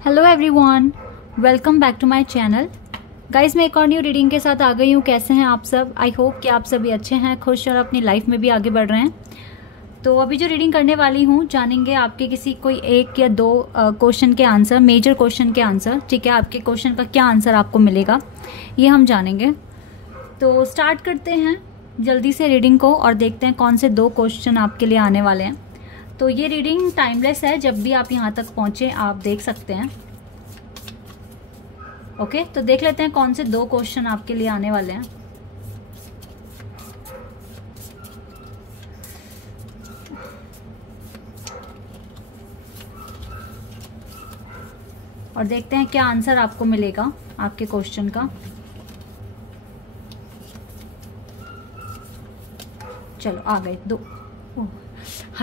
Hello everyone, welcome back to my channel. Guys, मैं एक और न्यू रीडिंग के साथ आ गई हूँ। कैसे हैं आप सब? आई होप कि आप सभी अच्छे हैं, खुश और अपनी लाइफ में भी आगे बढ़ रहे हैं। तो अभी जो रीडिंग करने वाली हूँ, जानेंगे आपके किसी कोई एक या दो क्वेश्चन के आंसर, मेजर क्वेश्चन के आंसर। ठीक है, आपके क्वेश्चन का क्या आंसर आपको मिलेगा ये हम जानेंगे। तो स्टार्ट करते हैं जल्दी से रीडिंग को और देखते हैं कौन से दो क्वेश्चन आपके लिए आने वाले हैं। तो ये रीडिंग टाइमलेस है, जब भी आप यहाँ तक पहुँचे आप देख सकते हैं। ओके, तो देख लेते हैं कौन से दो क्वेश्चन आपके लिए आने वाले हैं। और देखते हैं क्या आंसर आपको मिलेगा आपके क्वेश्चन का। चलो आ गए दो।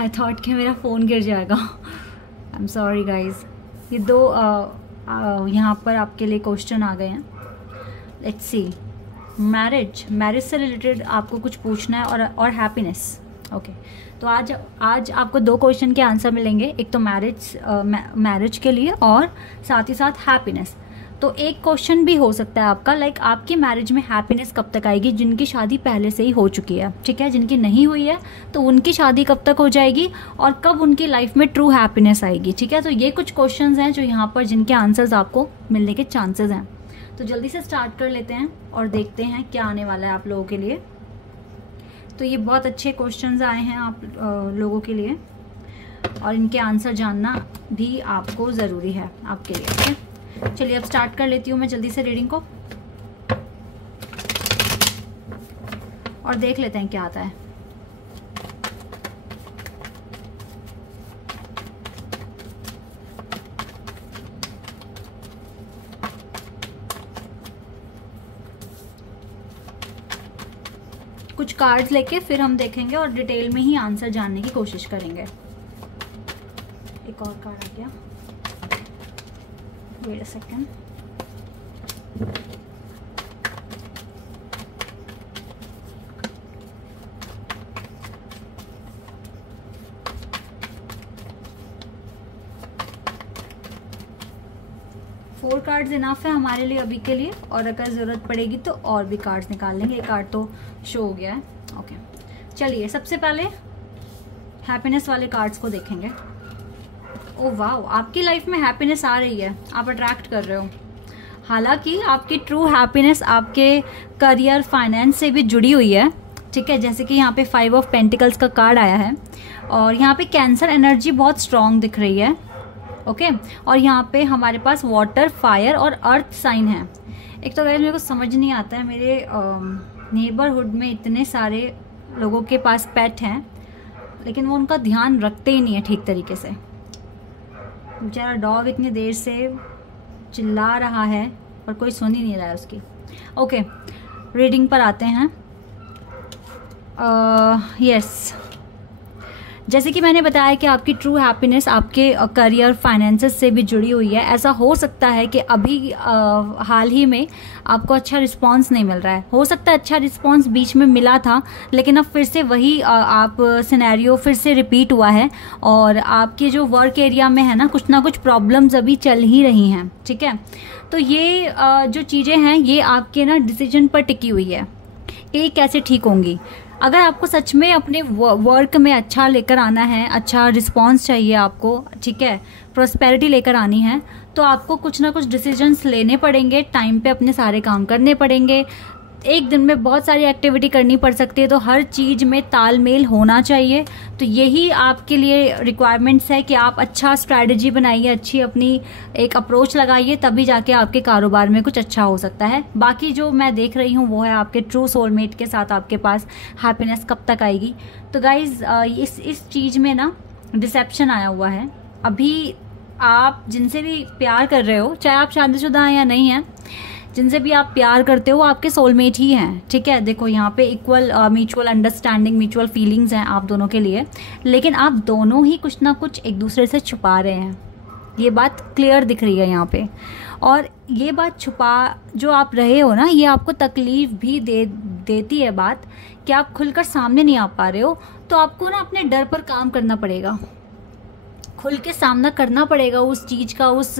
आई थॉट कि मेरा फ़ोन गिर जाएगा। I am sorry guys. ये दो यहाँ पर आपके लिए क्वेश्चन आ गए हैं। Let's see. मैरिज से रिलेटेड आपको कुछ पूछना है और हैप्पीनेस। ओके, तो आज आपको दो क्वेश्चन के आंसर मिलेंगे। एक तो मैरिज के लिए और साथ ही साथ हैप्पीनेस। तो एक क्वेश्चन भी हो सकता है आपका, लाइक आपकी मैरिज में हैप्पीनेस कब तक आएगी, जिनकी शादी पहले से ही हो चुकी है। ठीक है, जिनकी नहीं हुई है तो उनकी शादी कब तक हो जाएगी और कब उनकी लाइफ में ट्रू हैप्पीनेस आएगी। ठीक है, तो ये कुछ क्वेश्चंस हैं जो यहाँ पर जिनके आंसर्स आपको मिलने के चांसेस हैं। तो जल्दी से स्टार्ट कर लेते हैं और देखते हैं क्या आने वाला है आप लोगों के लिए। तो ये बहुत अच्छे क्वेश्चंस आए हैं आप लोगों के लिए और इनके आंसर जानना भी आपको ज़रूरी है आपके लिए। ठीक है, चलिए अब स्टार्ट कर लेती हूँ मैं जल्दी से रीडिंग को और देख लेते हैं क्या आता है। कुछ कार्ड्स लेके फिर हम देखेंगे और डिटेल में ही आंसर जानने की कोशिश करेंगे। एक और कार्ड आ गया, wait a second. Four cards enough है हमारे लिए अभी के लिए, और अगर ज़रूरत पड़ेगी तो और भी कार्ड्स निकाल लेंगे। एक कार्ड तो शो हो गया है। ओके, चलिए सबसे पहले हैप्पीनेस वाले कार्ड्स को देखेंगे। ओह वाह, आपकी लाइफ में हैप्पीनेस आ रही है, आप अट्रैक्ट कर रहे हो। हालांकि आपकी ट्रू हैप्पीनेस आपके करियर फाइनेंस से भी जुड़ी हुई है। ठीक है, जैसे कि यहाँ पे 5 ऑफ पेंटिकल्स का कार्ड आया है और यहाँ पे कैंसर एनर्जी बहुत स्ट्रांग दिख रही है। ओके, और यहाँ पे हमारे पास वाटर, फायर और अर्थ साइन है। एक तो गाइस मेरे को समझ नहीं आता है, मेरे नेबरहुड में इतने सारे लोगों के पास पेट हैं लेकिन वो उनका ध्यान रखते ही नहीं है ठीक तरीके से। बेचारा डॉग इतनी देर से चिल्ला रहा है पर कोई सुन ही नहीं रहा है उसकी। ओके, रीडिंग पर आते हैं। यस, जैसे कि मैंने बताया कि आपकी ट्रू हैप्पीनेस आपके करियर फाइनेंसेस से भी जुड़ी हुई है। ऐसा हो सकता है कि अभी हाल ही में आपको अच्छा रिस्पांस नहीं मिल रहा है। हो सकता है अच्छा रिस्पांस बीच में मिला था लेकिन अब फिर से वही आप सिनेरियो फिर से रिपीट हुआ है और आपके जो वर्क एरिया में है ना कुछ प्रॉब्लम्स अभी चल ही रही हैं। ठीक है, तो ये जो चीज़ें हैं ये आपके ना डिसीजन पर टिकी हुई है कि ये कैसे ठीक होंगी। अगर आपको सच में अपने वर्क में अच्छा लेकर आना है, अच्छा रिस्पांस चाहिए आपको, ठीक है, प्रॉस्पेरिटी लेकर आनी है, तो आपको कुछ ना कुछ डिसीजंस लेने पड़ेंगे, टाइम पे अपने सारे काम करने पड़ेंगे। एक दिन में बहुत सारी एक्टिविटी करनी पड़ सकती है, तो हर चीज़ में तालमेल होना चाहिए। तो यही आपके लिए रिक्वायरमेंट्स है कि आप अच्छा स्ट्रैटेजी बनाइए, अच्छी अपनी एक अप्रोच लगाइए, तभी जाके आपके कारोबार में कुछ अच्छा हो सकता है। बाकी जो मैं देख रही हूँ वो है आपके ट्रू सोलमेट के साथ आपके पास हैप्पीनेस कब तक आएगी। तो गाइज इस चीज़ में ना डिसेप्शन आया हुआ है। अभी आप जिनसे भी प्यार कर रहे हो, चाहे आप शादीशुदा हैं या नहीं हैं, जिनसे भी आप प्यार करते हो आपके सोलमेट ही हैं। ठीक है, देखो यहाँ पे equal mutual understanding, mutual feelings हैं आप दोनों के लिए, लेकिन आप दोनों ही कुछ ना कुछ एक दूसरे से छुपा रहे हैं। ये बात क्लियर दिख रही है यहाँ पे। और ये बात छुपा जो आप रहे हो ना, ये आपको तकलीफ भी देती है बात कि आप खुलकर सामने नहीं आ पा रहे हो। तो आपको ना अपने डर पर काम करना पड़ेगा। खुल के सामना करना पड़ेगा उस चीज़ का, उस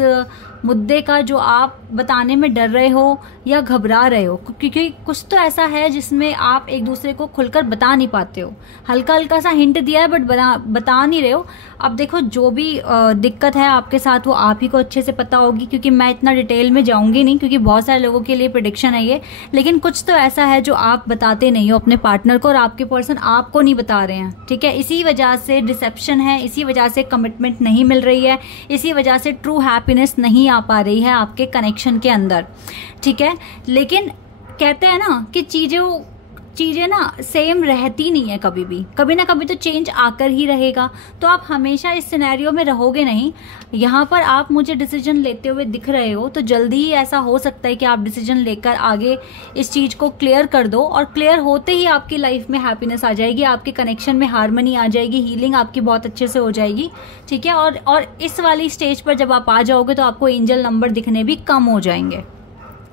मुद्दे का जो आप बताने में डर रहे हो या घबरा रहे हो, क्योंकि कुछ तो ऐसा है जिसमें आप एक दूसरे को खुलकर बता नहीं पाते हो। हल्का हल्का सा हिंट दिया है बट बता नहीं रहे हो। अब देखो जो भी दिक्कत है आपके साथ वो आप ही को अच्छे से पता होगी, क्योंकि मैं इतना डिटेल में जाऊंगी नहीं, क्योंकि बहुत सारे लोगों के लिए प्रेडिक्शन है ये। लेकिन कुछ तो ऐसा है जो आप बताते नहीं हो अपने पार्टनर को और आपके पर्सन आपको नहीं बता रहे हैं, ठीक है। इसी वजह से डिसेप्शन है, इसी वजह से कमिटमेंट नहीं मिल रही है, इसी वजह से ट्रू हैप्पीनेस नहीं आ पा रही है आपके कनेक्शन के अंदर, ठीक है। लेकिन कहते हैं ना कि चीजें ना सेम रहती नहीं है कभी भी, कभी ना कभी तो चेंज आकर ही रहेगा। तो आप हमेशा इस सिनेरियो में रहोगे नहीं। यहाँ पर आप मुझे डिसीजन लेते हुए दिख रहे हो, तो जल्दी ही ऐसा हो सकता है कि आप डिसीजन लेकर आगे इस चीज को क्लियर कर दो, और क्लियर होते ही आपकी लाइफ में हैप्पीनेस आ जाएगी, आपके कनेक्शन में हार्मनी आ जाएगी, हीलिंग आपकी बहुत अच्छे से हो जाएगी, ठीक है। और इस वाली स्टेज पर जब आप आ जाओगे तो आपको एंजल नंबर दिखने भी कम हो जाएंगे।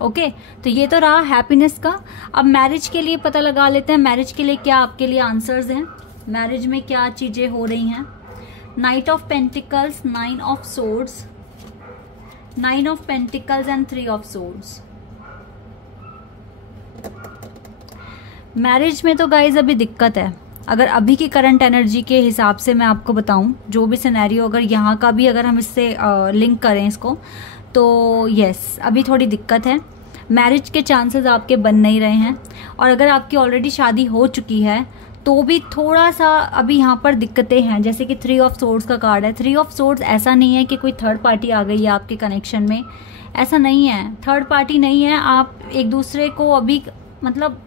ओके, तो ये तो रहा हैप्पीनेस का। अब मैरिज के लिए पता लगा लेते हैं, मैरिज के लिए क्या आपके लिए आंसर्स हैं, मैरिज में क्या चीजें हो रही हैं। Night of pentacles, 9 of swords, 9 of pentacles and 3 of swords. Marriage में तो गाइज अभी दिक्कत है। अगर अभी की करंट एनर्जी के हिसाब से मैं आपको बताऊं, जो भी सिनेरियो, अगर यहाँ का भी अगर हम इससे लिंक करें इसको, तो यस अभी थोड़ी दिक्कत है। मैरिज के चांसेस आपके बन नहीं रहे हैं, और अगर आपकी ऑलरेडी शादी हो चुकी है तो भी थोड़ा सा अभी यहाँ पर दिक्कतें हैं। जैसे कि 3 ऑफ सोर्ड्स का कार्ड है। 3 ऑफ सोर्ड्स ऐसा नहीं है कि कोई थर्ड पार्टी आ गई है आपके कनेक्शन में, ऐसा नहीं है। थर्ड पार्टी नहीं है, आप एक दूसरे को अभी मतलब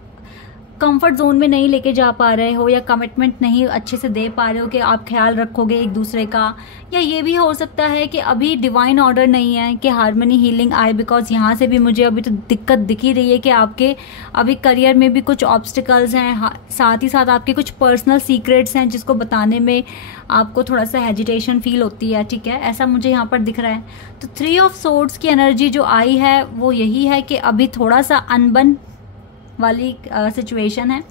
कंफर्ट जोन में नहीं लेके जा पा रहे हो, या कमिटमेंट नहीं अच्छे से दे पा रहे हो कि आप ख्याल रखोगे एक दूसरे का। या ये भी हो सकता है कि अभी डिवाइन ऑर्डर नहीं है कि हार्मनी हीलिंग आए, बिकॉज यहाँ से भी मुझे अभी तो दिक्कत दिख ही रही है कि आपके अभी करियर में भी कुछ ऑब्स्टिकल्स हैं, साथ ही साथ आपके कुछ पर्सनल सीक्रेट्स हैं जिसको बताने में आपको थोड़ा सा हेजिटेशन फील होती है, ठीक है, ऐसा मुझे यहाँ पर दिख रहा है। तो 3 ऑफ सोर्ड्स की एनर्जी जो आई है वो यही है कि अभी थोड़ा सा अनबन वाली सिचुएशन है,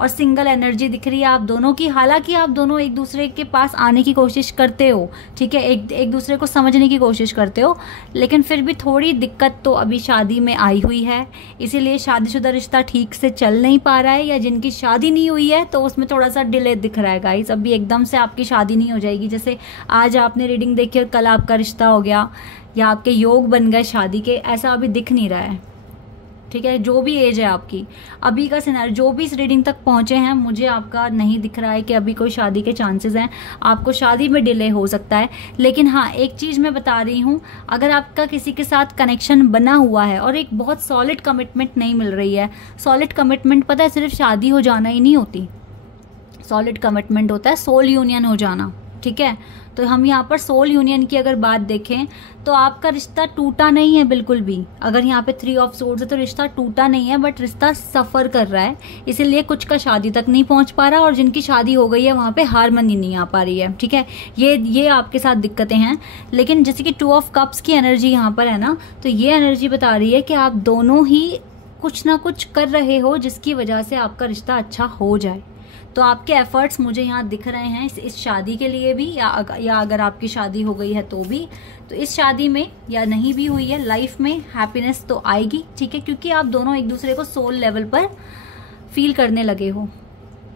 और सिंगल एनर्जी दिख रही है आप दोनों की। हालांकि आप दोनों एक दूसरे के पास आने की कोशिश करते हो, ठीक है, एक दूसरे को समझने की कोशिश करते हो, लेकिन फिर भी थोड़ी दिक्कत तो अभी शादी में आई हुई है। इसीलिए शादीशुदा रिश्ता ठीक से चल नहीं पा रहा है, या जिनकी शादी नहीं हुई है तो उसमें थोड़ा सा डिले दिख रहा है गाइस। अभी एकदम से आपकी शादी नहीं हो जाएगी। जैसे आज आपने रीडिंग देखी और कल आपका रिश्ता हो गया, या आपके योग बन गए शादी के, ऐसा अभी दिख नहीं रहा है, ठीक है। जो भी एज है आपकी, अभी का सिनेरियो जो भी इस रीडिंग तक पहुंचे हैं, मुझे आपका नहीं दिख रहा है कि अभी कोई शादी के चांसेस हैं। आपको शादी में डिले हो सकता है। लेकिन हाँ, एक चीज़ मैं बता रही हूँ, अगर आपका किसी के साथ कनेक्शन बना हुआ है और एक बहुत सॉलिड कमिटमेंट नहीं मिल रही है, सॉलिड कमिटमेंट पता है सिर्फ शादी हो जाना ही नहीं होती, सॉलिड कमिटमेंट होता है सोल यूनियन हो जाना, ठीक है। तो हम यहाँ पर सोल यूनियन की अगर बात देखें तो आपका रिश्ता टूटा नहीं है बिल्कुल भी। अगर यहाँ पे 3 ऑफ सोर्ड्स है तो रिश्ता टूटा नहीं है, बट रिश्ता सफ़र कर रहा है, इसीलिए कुछ का शादी तक नहीं पहुँच पा रहा, और जिनकी शादी हो गई है वहाँ पे हार्मनी नहीं आ पा रही है, ठीक है। ये आपके साथ दिक्कतें हैं। लेकिन जैसे कि 2 ऑफ कप्स की एनर्जी यहाँ पर है ना, तो ये एनर्जी बता रही है कि आप दोनों ही कुछ ना कुछ कर रहे हो जिसकी वजह से आपका रिश्ता अच्छा हो जाए। तो आपके एफर्ट्स मुझे यहाँ दिख रहे हैं इस शादी के लिए भी, या अगर आपकी शादी हो गई है तो भी। तो इस शादी में या नहीं भी हुई है, लाइफ में हैप्पीनेस तो आएगी, ठीक है, क्योंकि आप दोनों एक दूसरे को सोल लेवल पर फील करने लगे हो।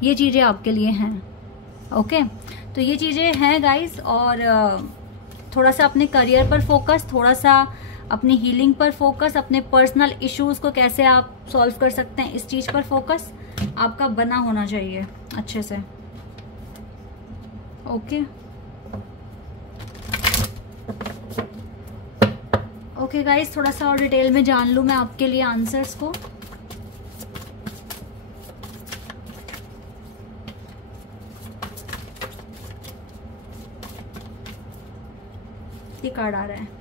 ये चीज़ें आपके लिए हैं, ओके। तो ये चीज़ें हैं गाइस। और थोड़ा सा अपने करियर पर फोकस, थोड़ा सा अपनी हीलिंग पर फोकस, अपने पर्सनल इश्यूज को कैसे आप सॉल्व कर सकते हैं, इस चीज़ पर फोकस आपका बना होना चाहिए अच्छे से, ओके। ओके गाइस, थोड़ा सा और डिटेल में जान लूं मैं आपके लिए आंसर्स को। ये कार्ड आ रहा है,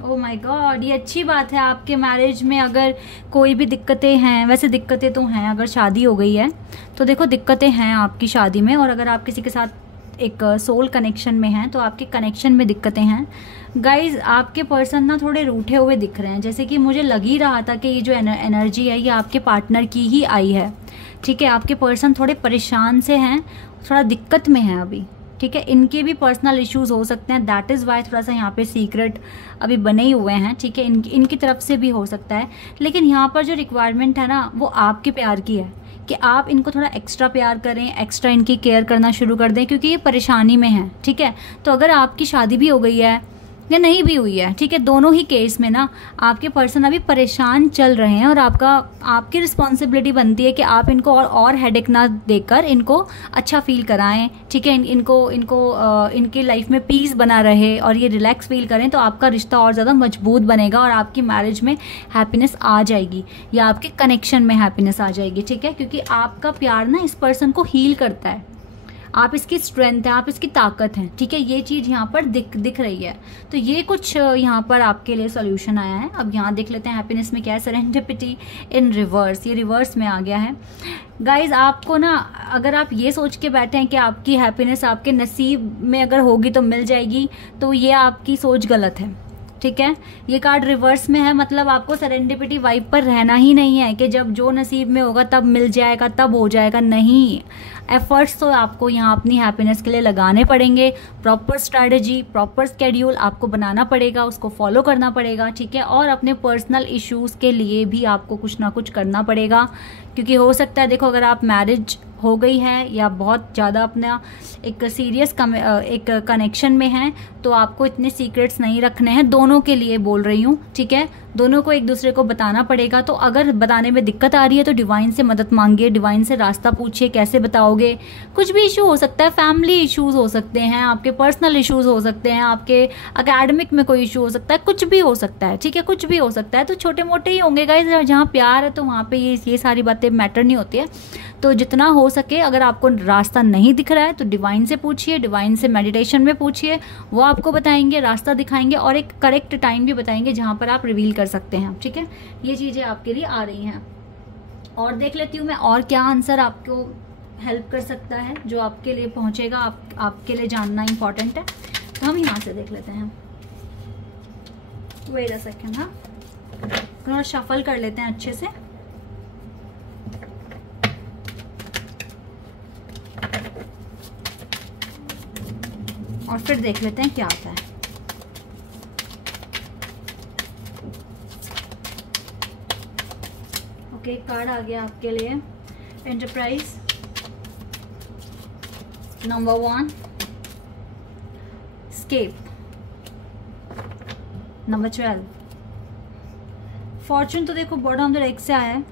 ओह माय गॉड, ये अच्छी बात है। आपके मैरिज में अगर कोई भी दिक्कतें हैं, वैसे दिक्कतें तो हैं, अगर शादी हो गई है तो देखो दिक्कतें हैं आपकी शादी में। और अगर आप किसी के साथ एक सोल कनेक्शन में हैं तो आपके कनेक्शन में दिक्कतें हैं गाइज। आपके पर्सन ना थोड़े रूठे हुए दिख रहे हैं, जैसे कि मुझे लग ही रहा था कि ये जो एनर्जी है ये आपके पार्टनर की ही आई है, ठीक है। आपके पर्सन थोड़े परेशान से हैं, थोड़ा दिक्कत में हैं अभी, ठीक है। इनके भी पर्सनल इश्यूज हो सकते हैं, दैट इज़ वाई थोड़ा सा यहाँ पे सीक्रेट अभी बने ही हुए हैं, ठीक है। इनकी तरफ से भी हो सकता है, लेकिन यहाँ पर जो रिक्वायरमेंट है ना वो आपके प्यार की है कि आप इनको थोड़ा एक्स्ट्रा प्यार करें, एक्स्ट्रा इनकी केयर करना शुरू कर दें, क्योंकि ये परेशानी में है, ठीक है। तो अगर आपकी शादी भी हो गई है या नहीं भी हुई है, ठीक है, दोनों ही केस में ना आपके पर्सन अभी परेशान चल रहे हैं और आपकी रिस्पॉन्सिबिलिटी बनती है कि आप इनको और हेडेक ना देकर इनको अच्छा फील कराएं, ठीक है। इनकी लाइफ में पीस बना रहे और ये रिलैक्स फील करें, तो आपका रिश्ता और ज़्यादा मजबूत बनेगा और आपकी मैरिज में हैप्पीनेस आ जाएगी या आपके कनेक्शन में हैप्पीनेस आ जाएगी, ठीक है। क्योंकि आपका प्यार ना इस पर्सन को हील करता है, आप इसकी स्ट्रेंथ है, आप इसकी ताकत हैं, ठीक है। ये चीज़ यहाँ पर दिख रही है। तो ये कुछ यहाँ पर आपके लिए सॉल्यूशन आया है। अब यहाँ देख लेते हैं हैप्पीनेस में क्या है। सेरेंडिपिटी इन रिवर्स, ये रिवर्स में आ गया है गाइज। आपको ना अगर आप ये सोच के बैठे हैं कि आपकी हैप्पीनेस आपके नसीब में अगर होगी तो मिल जाएगी, तो ये आपकी सोच गलत है, ठीक है। ये कार्ड रिवर्स में है, मतलब आपको सेरेंडिपिटी वाइब पर रहना ही नहीं है कि जब जो नसीब में होगा तब मिल जाएगा, तब हो जाएगा, नहीं। एफर्ट्स तो आपको यहाँ अपनी हैप्पीनेस के लिए लगाने पड़ेंगे। प्रॉपर स्ट्रैटेजी, प्रॉपर स्केड्यूल आपको बनाना पड़ेगा, उसको फॉलो करना पड़ेगा, ठीक है। और अपने पर्सनल इश्यूज के लिए भी आपको कुछ ना कुछ करना पड़ेगा, क्योंकि हो सकता है देखो अगर आप मैरिज हो गई है या बहुत ज़्यादा अपना एक सीरियस एक कनेक्शन में है, तो आपको इतने सीक्रेट्स नहीं रखने हैं, दोनों के लिए बोल रही हूँ, ठीक है। दोनों को एक दूसरे को बताना पड़ेगा। तो अगर बताने में दिक्कत आ रही है तो डिवाइन से मदद मांगिए, डिवाइन से रास्ता पूछिए कैसे बताओगे। कुछ भी इशू हो सकता है, फैमिली इश्यूज हो सकते हैं, आपके पर्सनल इश्यूज हो सकते हैं, आपके अकेडमिक में कोई इशू हो सकता है, कुछ भी हो सकता है, ठीक है, कुछ भी हो सकता है। तो छोटे मोटे ही होंगे गाइस, जहाँ प्यार है तो वहाँ पे ये सारी बातें मैटर नहीं होती है। तो जितना हो सके, अगर आपको रास्ता नहीं दिख रहा है तो डिवाइन से पूछिए, डिवाइन से मेडिटेशन में पूछिए, वो आपको बताएंगे, रास्ता दिखाएंगे और एक करेक्ट टाइम भी बताएंगे जहाँ पर आप रिवील कर सकते हैं, ठीक है। ये चीज़ें आपके लिए आ रही हैं। और देख लेती हूँ मैं और क्या आंसर आपको हेल्प कर सकता है जो आपके लिए पहुँचेगा, आपके लिए जानना इम्पॉर्टेंट है। तो हम यहाँ से देख लेते हैं। वेट अ सेकेंड, हाँ थोड़ा शफल कर लेते हैं अच्छे से। और फिर देख लेते हैं क्या आता है। ओके, कार्ड आ गया आपके लिए। Enterprise number 1, scape number 12, fortune. तो देखो बॉटम ऑफ द डेक से आया है,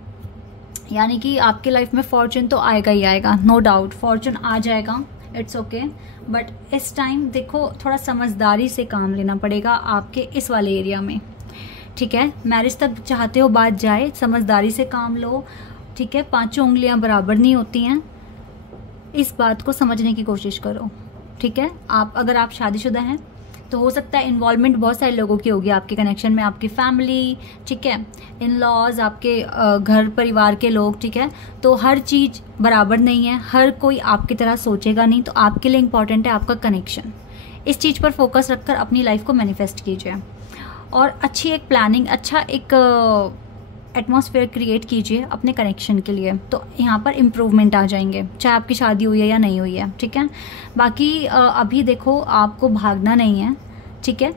यानी कि आपके लाइफ में फॉर्चून तो आएगा ही आएगा, नो डाउट फॉर्चून आ जाएगा, इट्स ओके। बट इस टाइम देखो थोड़ा समझदारी से काम लेना पड़ेगा आपके इस वाले एरिया में, ठीक है। मैरिज तक चाहते हो बात जाए, समझदारी से काम लो, ठीक है। 5 उंगलियां बराबर नहीं होती हैं, इस बात को समझने की कोशिश करो, ठीक है। अगर आप शादीशुदा हैं तो हो सकता है इन्वॉल्वमेंट बहुत सारे लोगों की होगी आपके कनेक्शन में, आपकी फैमिली, ठीक है, इन लॉज, आपके घर परिवार के लोग, ठीक है। तो हर चीज़ बराबर नहीं है, हर कोई आपकी तरह सोचेगा नहीं। तो आपके लिए इम्पॉर्टेंट है आपका कनेक्शन। इस चीज़ पर फोकस रखकर अपनी लाइफ को मैनिफेस्ट कीजिए और अच्छी एक प्लानिंग, अच्छा एक एटमॉस्फेयर क्रिएट कीजिए अपने कनेक्शन के लिए। तो यहाँ पर इम्प्रूवमेंट आ जाएंगे, चाहे आपकी शादी हुई है या नहीं हुई है, ठीक है। बाकी अभी देखो आपको भागना नहीं है, ठीक है।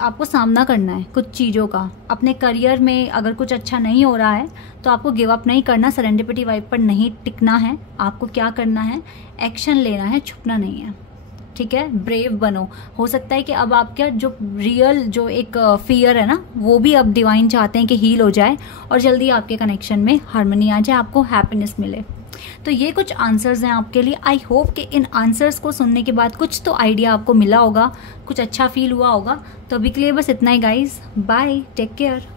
आपको सामना करना है कुछ चीज़ों का। अपने करियर में अगर कुछ अच्छा नहीं हो रहा है तो आपको गिव अप नहीं करना, सेरेंडिपिटी वाइब पर नहीं टिकना है। आपको क्या करना है, एक्शन लेना है, छुपना नहीं है, ठीक है। ब्रेव बनो। हो सकता है कि अब आपका जो रियल जो एक फियर है ना, वो भी अब डिवाइन चाहते हैं कि हील हो जाए और जल्दी आपके कनेक्शन में हार्मनी आ जाए, आपको हैप्पीनेस मिले। तो ये कुछ आंसर्स हैं आपके लिए। आई होप कि इन आंसर्स को सुनने के बाद कुछ तो आइडिया आपको मिला होगा, कुछ अच्छा फील हुआ होगा। तो अभी के लिए बस इतना ही गाइज, बाय, टेक केयर।